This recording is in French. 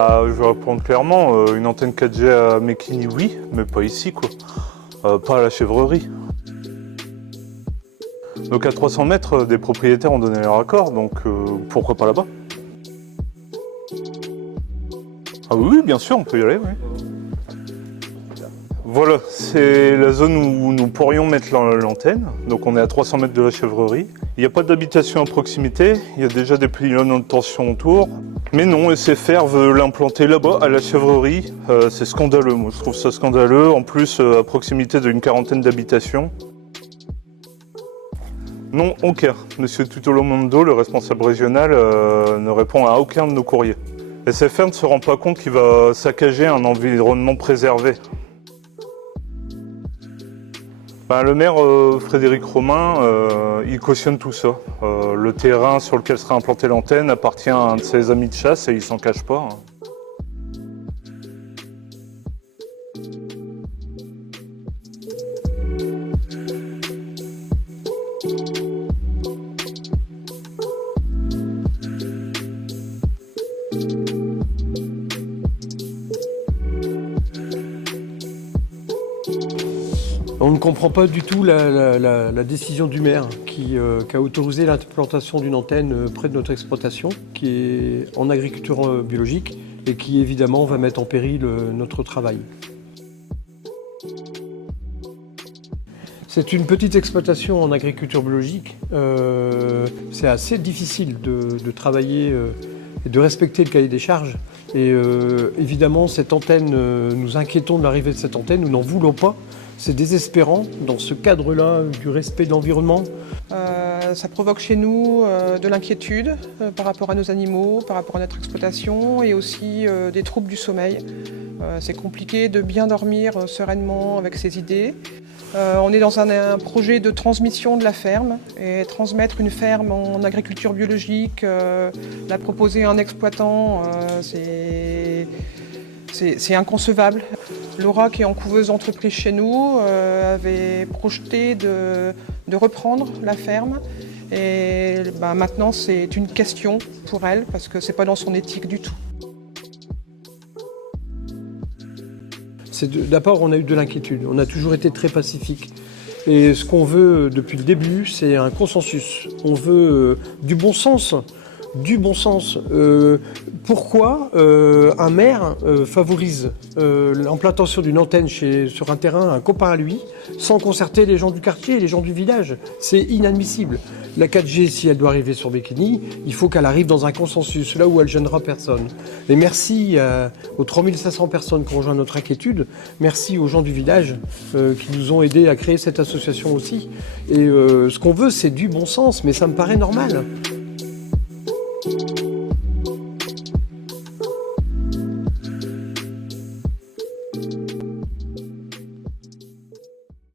Bah, je vais répondre clairement, une antenne 4G à Mekini, oui, mais pas ici, quoi. Pas à la chèvrerie. Donc à 300 mètres, des propriétaires ont donné leur accord, donc pourquoi pas là-bas? Ah oui, bien sûr, on peut y aller, oui. Voilà, c'est la zone où nous pourrions mettre l'antenne. Donc on est à 300 mètres de la chèvrerie. Il n'y a pas d'habitation à proximité, il y a déjà des pylônes de tension autour. Mais non, SFR veut l'implanter là-bas, à la chèvrerie. C'est scandaleux, moi je trouve ça scandaleux. En plus, à proximité d'une quarantaine d'habitations. Non, aucun. Monsieur Tutolomondo, le responsable régional, ne répond à aucun de nos courriers. SFR ne se rend pas compte qu'il va saccager un environnement préservé. Ben, le maire Frédéric Romain, il cautionne tout ça. Le terrain sur lequel sera implantée l'antenne appartient à un de ses amis de chasse et il s'en cache pas. On ne comprend pas du tout la décision du maire qui a autorisé l'implantation d'une antenne près de notre exploitation, qui est en agriculture biologique et qui évidemment va mettre en péril notre travail. C'est une petite exploitation en agriculture biologique. C'est assez difficile de travailler et de respecter le cahier des charges. Et évidemment, cette antenne, nous inquiétons de l'arrivée de cette antenne, nous n'en voulons pas. C'est désespérant dans ce cadre-là du respect de l'environnement. Ça provoque chez nous de l'inquiétude par rapport à nos animaux, par rapport à notre exploitation et aussi des troubles du sommeil. C'est compliqué de bien dormir sereinement avec ses idées. On est dans un projet de transmission de la ferme et transmettre une ferme en agriculture biologique, la proposer à un exploitant, c'est inconcevable. Laura, qui est en couveuse entreprise chez nous, avait projeté de reprendre la ferme. Et maintenant, c'est une question pour elle, parce que c'est pas dans son éthique du tout. D'abord, on a eu de l'inquiétude. On a toujours été très pacifique. Et ce qu'on veut depuis le début, c'est un consensus. On veut du bon sens. Du bon sens. Pourquoi un maire favorise l'implantation d'une antenne sur un terrain, un copain à lui, sans concerter les gens du quartier et les gens du village? C'est inadmissible. La 4G, si elle doit arriver sur Mekini, il faut qu'elle arrive dans un consensus, là où elle gênera personne. Et merci aux 3500 personnes qui ont rejoint notre inquiétude. Merci aux gens du village qui nous ont aidés à créer cette association aussi. Et ce qu'on veut, c'est du bon sens, mais ça me paraît normal.